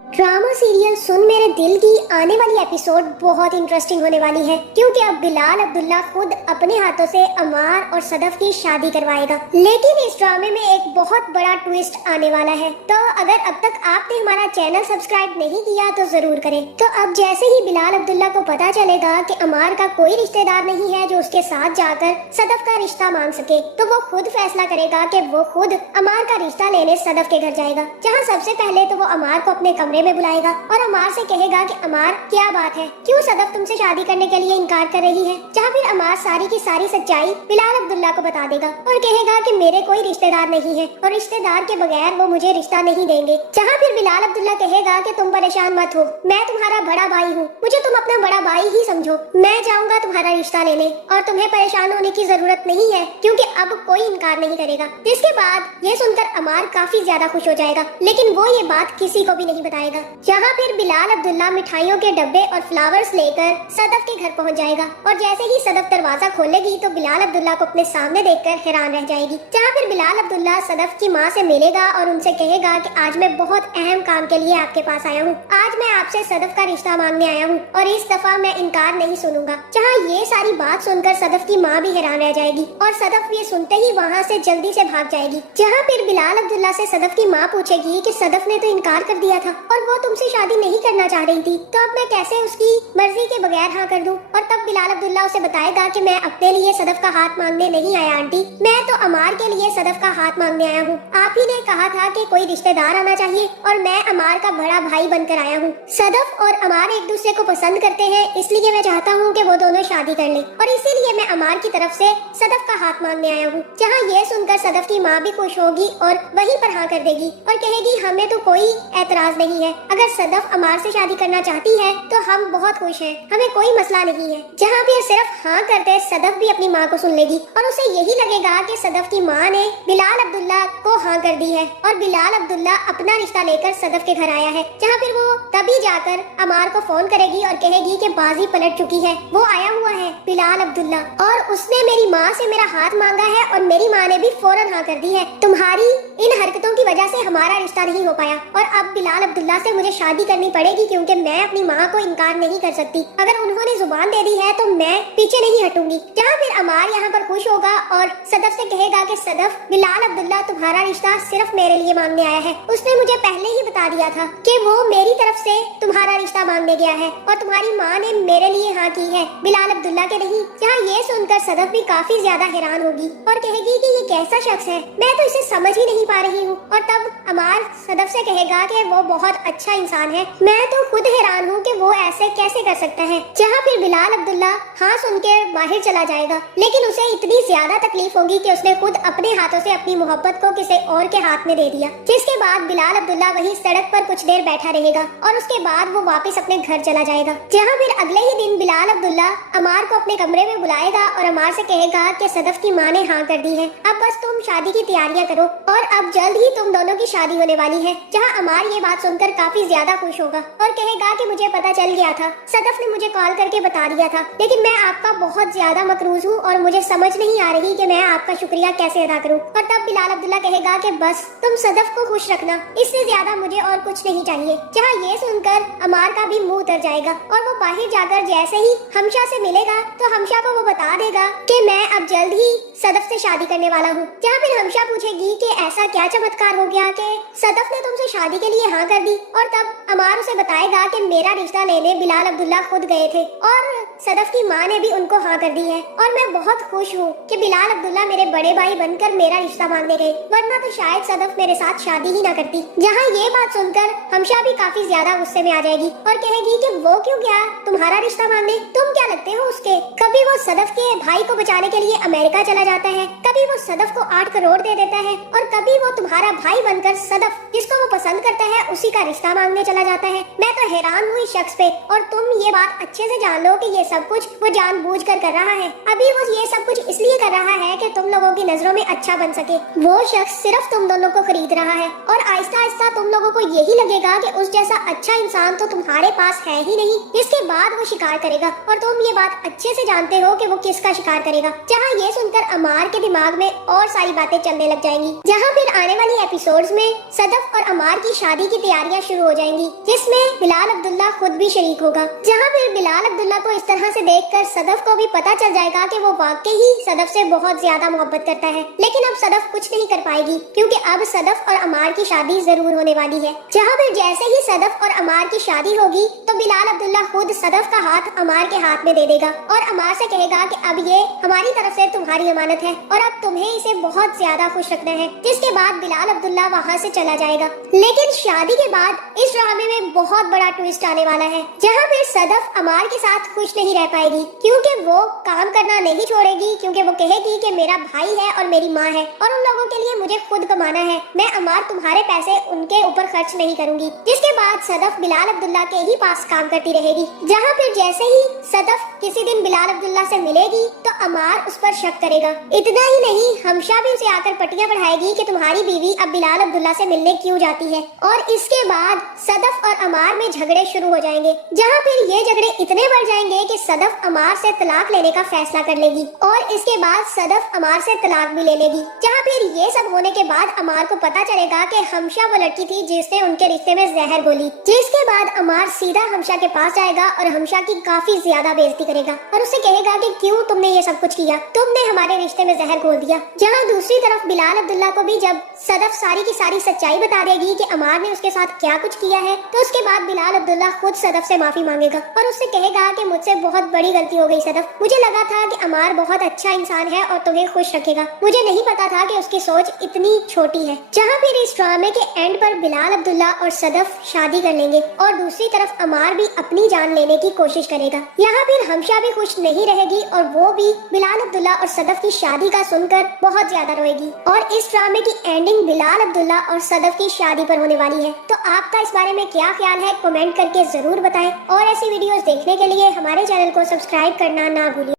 Drama serial सुन मेरे दिल की आने वाली एपिसोड बहुत इंटरेस्टिंग होने वाली है, क्योंकि अब बिलाल अब्दुल्ला खुद अपने हाथों से अमार और सदफ की शादी करवाएगा। लेकिन इस ड्रामे में एक बहुत बड़ा ट्विस्ट आने वाला है। तो अगर अब तक आपने हमारा चैनल सब्सक्राइब नहीं किया तो जरूर करें। तो अब जैसे ही बिलाल अब्दुल्ला को पता चलेगा कि अमार का कोई रिश्तेदार नहीं है जो उसके साथ जाकर सदफ का रिश्ता मांग सके, तो वो खुद फैसला करेगा कि वो खुद अमार का रिश्ता लेने सदफ के घर जाएगा, जहाँ सबसे पहले तो वो अमार को अपने कमरे में बुलाएगा और अमार से कहेगा कि अमार क्या बात है, क्यों सदफ तुमसे शादी करने के लिए इनकार कर रही है। जहाँ फिर अमार सारी की सारी सच्चाई बिलाल अब्दुल्ला को बता देगा और कहेगा कि मेरे कोई रिश्तेदार नहीं है और रिश्तेदार के बगैर वो मुझे रिश्ता नहीं देंगे। जहाँ फिर बिलाल अब्दुल्ला कहेगा कि तुम परेशान मत हो, मैं तुम्हारा बड़ा भाई हूँ, मुझे तुम अपना बड़ा भाई ही समझो, मैं जाऊंगा तुम्हारा रिश्ता लेने और तुम्हें परेशान होने की जरूरत नहीं है, क्योंकि अब कोई इनकार नहीं करेगा। जिसके बाद ये सुनकर अमार काफी ज्यादा खुश हो जाएगा, लेकिन वो ये बात किसी को भी नहीं बताएगा। जहाँ फिर बिलाल अब्दुल्ला मिठाइयों के डब्बे और फ्लावर्स लेकर सदफ के घर पहुँच जाएगा और जैसे ही सदफ दरवाजा खोलेगी तो बिलाल अब्दुल्ला को अपने सामने देखकर हैरान रह जाएगी। जहाँ फिर बिलाल अब्दुल्ला सदफ की माँ से मिलेगा और उनसे कहेगा कि आज मैं बहुत अहम काम के लिए आपके पास आया हूँ, आज मैं आपसे सदफ का रिश्ता मांगने आया हूँ और इस दफा मैं इनकार नहीं सुनूंगा। जहाँ ये सारी बात सुनकर सदफ की माँ भी हैरान रह जाएगी और सदफ ये सुनते ही वहाँ से जल्दी से भाग जाएगी। जहाँ फिर बिलाल अब्दुल्ला से सदफ की माँ पूछेगी कि सदफ ने तो इनकार कर दिया था और वो तुमसे शादी नहीं करना चाह रही थी, तो अब मैं कैसे उसकी मर्जी के बगैर हाँ कर दूं। और तब बिलाल अब्दुल्ला उसे बताएगा कि मैं अपने लिए सदफ का हाथ मांगने नहीं आया आंटी, मैं तो अमार के लिए सदफ का हाथ मांगने आया हूँ। आप ही ने कहा था कि कोई रिश्तेदार आना चाहिए और मैं अमार का बड़ा भाई बनकर आया हूँ। सदफ और अमार एक दूसरे को पसंद करते हैं, इसलिए मैं चाहता हूँ कि वो दोनों शादी कर लें और इसीलिए मैं अमार की तरफ से सदफ का हाथ मांगने आया हूँ। जहाँ ये सुनकर सदफ की माँ भी खुश होगी और वहीं पर हाँ कर देगी और कहेगी हमें तो कोई एतराज नहीं है, अगर सदफ अमार से शादी करना चाहती है तो हम बहुत खुश हैं, हमें कोई मसला नहीं है। जहाँ भी सिर्फ हाँ करते सदफ भी अपनी माँ को सुन लेगी और उसे यही लगेगा कि सदफ की माँ ने बिलाल अब्दुल्ला को हाँ कर दी है और बिलाल अब्दुल्ला अपना रिश्ता लेकर सदफ के घर आया है। जहाँ फिर वो तभी जाकर अमार को फोन करेगी और कहेगी कि बाजी पलट चुकी है, वो आया हुआ है बिलाल अब्दुल्ला और उसने मेरी माँ से मेरा हाथ मांगा है और मेरी माँ ने भी फौरन हाँ कर दी है। तुम्हारी इन हरकतों की वजह से हमारा रिश्ता नहीं हो पाया और अब बिलाल अब्दुल्ला से मुझे शादी करनी पड़ेगी, क्योंकि मैं अपनी माँ को इनकार नहीं कर सकती। अगर उन्होंने जुबान दे दी है तो मैं पीछे नहीं हटूंगी। जहाँ फिर अमार यहाँ पर खुश होगा और सदफ से कहेगा कि सदफ बिलाल अब्दुल्ला तुम्हारा रिश्ता सिर्फ मेरे लिए मांगने आया है, उसने मुझे पहले ही बता दिया था कि वो मेरी तरफ से तुम्हारा रिश्ता मांगने गया है और तुम्हारी माँ ने मेरे लिए हाँ की है, बिलाल अब्दुल्ला के नहीं। जहाँ ये सुनकर सदफ भी काफी ज्यादा हैरान होगी और कहेगी कि ये कैसा शख्स है, मैं तो इसे समझ ही नहीं पा रही हूँ। और तब अमार सदफ से कहेगा कि वो बहुत अच्छा इंसान है, मैं तो खुद हैरान हूँ कि वो ऐसे कैसे कर सकता है। जहाँ फिर बिलाल अब्दुल्ला हाँ सुन के बाहर चला जाएगा, लेकिन उसे इतनी ज्यादा तकलीफ होगी कि उसने खुद अपने हाथों से अपनी मोहब्बत को किसी और के हाथ में दे दिया। जिसके बाद बिलाल अब्दुल्ला वहीं सड़क पर कुछ देर बैठा रहेगा और उसके बाद वो वापस अपने घर चला जाएगा। जहाँ फिर अगले ही दिन बिलाल अब्दुल्ला अमार को अपने कमरे में बुलाएगा और अमार से कहेगा कि सदफ की माँ ने हाँ कर दी है, अब बस तुम शादी की तैयारियां करो और अब जल्द ही तुम दोनों की शादी होने वाली है। जहाँ अमार ये बात सुनकर काफी ज्यादा खुश होगा और कहेगा कि मुझे पता चल गया था, सदफ ने मुझे कॉल करके बता दिया था, लेकिन मैं आपका बहुत ज्यादा मकरूज हूँ और मुझे समझ नहीं आ रही कि मैं आपका शुक्रिया कैसे अदा करूँ। और तब बिलाल अब्दुल्ला कहेगा कि बस तुम सदफ को खुश रखना, इससे ज्यादा मुझे और कुछ नहीं चाहिए। जहाँ ये सुनकर अमार का भी मुंह उतर जाएगा और वो बाहर जाकर जैसे ही हमशा से मिलेगा तो हमशा को वो बता देगा कि मैं अब जल्द ही सदफ से शादी करने वाला हूँ। जहाँ फिर हमशा पूछेगी कि ऐसा क्या चमत्कार हो गया कि सदफ ने तुमसे शादी के लिए हाँ कर दी। और तब अमार उसे बताएगा कि मेरा रिश्ता लेने बिलाल अब्दुल्ला खुद गए थे और सदफ की माँ ने भी उनको हाँ कर दी है और मैं बहुत खुश हूँ कि बिलाल अब्दुल्ला मेरे बड़े भाई बनकर मेरा रिश्ता मांगने गए, वरना तो शायद सदफ मेरे साथ शादी ही ना करती। जहाँ ये बात सुनकर हमशा भी काफी ज्यादा गुस्से में आ जाएगी और कहेगी कि वो क्यों गया तुम्हारा रिश्ता मांगने, तुम क्या लगते हो उसके, कभी वो सदफ के भाई को बचाने के लिए अमेरिका चला जाता है, कभी वो सदफ को 8 करोड़ दे देता है और कभी वो तुम्हारा भाई बनकर सदफ जिसको वो पसंद करता है उसी का रिश्ता मांगने चला जाता है। मैं तो हैरान हूँ इस शख्स पे और तुम ये बात अच्छे से जान लो कि ये सब कुछ वो जानबूझ कर रहा है। अभी वो ये सब कुछ इसलिए कर रहा है कि तुम लोगों की नजरों में अच्छा बन सके। वो शख्स सिर्फ तुम दोनों को खरीद रहा है और आहिस्ता आहिस्ता तुम लोगों को यही लगेगा कि उस जैसा अच्छा इंसान तो तुम्हारे पास है ही नहीं। इसके बाद वो शिकार करेगा और तुम ये बात अच्छे से जानते हो कि वो किसका शिकार करेगा। जहाँ ये सुनकर अमार के दिमाग में और सारी बातें चलने लग जाएंगी। जहाँ फिर आने वाली एपिसोड्स में सदफ और अमार की शादी की तैयारियां शुरू हो जाएंगी, जिसमें बिलाल अब्दुल्ला खुद भी शरीक होगा। जहाँ फिर बिलाल अब्दुल्ला को इस तरह से देखकर सदफ को भी पता चल जाएगा कि वो वाकई ही सदफ से बहुत ज्यादा मोहब्बत करता है। लेकिन अब सदफ कुछ नहीं कर पाएगी क्योंकि अब सदफ और अमार की शादी जरूर होने वाली है। जहाँ फिर जैसे ही सदफ और अमार की शादी होगी तो बिलाल अब्दुल्ला खुद सदफ का हाथ अमार के हाथ में दे देगा और अमार से कहेगा कि अब ये हमारी तरफ से तुम्हारी अमानत है और अब तुम्हें इसे बहुत ज्यादा खुश रखना है। जिसके बाद बिलाल अब्दुल्ला वहाँ से चला जाएगा। लेकिन शादी के बाद इस ड्रामे में बहुत बड़ा ट्विस्ट आने वाला है, जहाँ फिर सदफ अमार के साथ खुश नहीं रह पाएगी क्योंकि वो काम करना नहीं छोड़ेगी, क्योंकि वो कहेगी कि मेरा भाई है और मेरी माँ है और उन लोगों के लिए मुझे खुद कमाना है। मैं अमार तुम्हारे पैसे उनके ऊपर खर्च नहीं करूंगी। जिसके बाद सदफ बिलाल अब्दुल्ला के ही पास काम करती रहेगी। जहाँ फिर जैसे ही सदफ किसी दिन बिलाल अब्दुल्ला से मिलेगी तो अमार उस पर शक करेगा। इतना ही नहीं, हमशा भी उसे आकर पटियां बढ़ाएगी कि तुम्हारी बीवी अब बिलाल अब्दुल्ला से मिलने क्यों जाती है। और इसके बाद सदफ और अमार में झगड़े शुरू हो जाएंगे, जहाँ फिर ये झगड़े इतने बढ़ जाएंगे कि सदफ अमार से तलाक लेने का फैसला कर लेगी और इसके बाद सदफ अमार से तलाक भी ले लेगी। जहाँ फिर ये सब होने के बाद अमार को पता चलेगा कि हमशा वो लड़की थी जिसने उनके रिश्ते में जहर घोली। जिसके बाद अमार सीधा हमशा के पास जाएगा और हमशा की काफी ज्यादा बेइज्जती करेगा और उससे कहेगा कि क्यों तुमने ये सब कुछ किया, तुमने हमारे रिश्ते में जहर घोल दिया। जहाँ दूसरी तरफ बिलाल अब्दुल्ला को भी जब सदफ सारी की सारी सच्चाई बता देगी कि अमार ने उसके साथ क्या कुछ किया है, तो उसके बाद बिलाल अब्दुल्ला खुद सदफ से माफी मांगेगा और उससे कहेगा कि मुझसे बहुत बड़ी गलती हो गई सदफ, मुझे लगा था कि अमार बहुत अच्छा इंसान है और तुम्हें खुश रखेगा, मुझे नहीं पता था कि उसकी सोच इतनी छोटी है। जहाँ फिर इस ड्रामे के एंड पर बिलाल अब्दुल्ला और सदफ शादी कर लेंगे और दूसरी तरफ अमार भी अपनी जान लेने की कोशिश करेगा। यहाँ फिर हमशा भी खुश नहीं रहेगी और वो भी बिलाल अब्दुल्ला और सदफ की शादी का सुनकर बहुत ज्यादा रोएगी और इस ड्रामे की एंडिंग बिलाल अब्दुल्ला और सदफ की शादी पर होने वाली है। तो आपका इस बारे में क्या ख्याल है, कमेंट करके जरूर बताएं और ऐसी वीडियोस देखने के लिए हमारे चैनल को सब्सक्राइब करना ना भूलिए।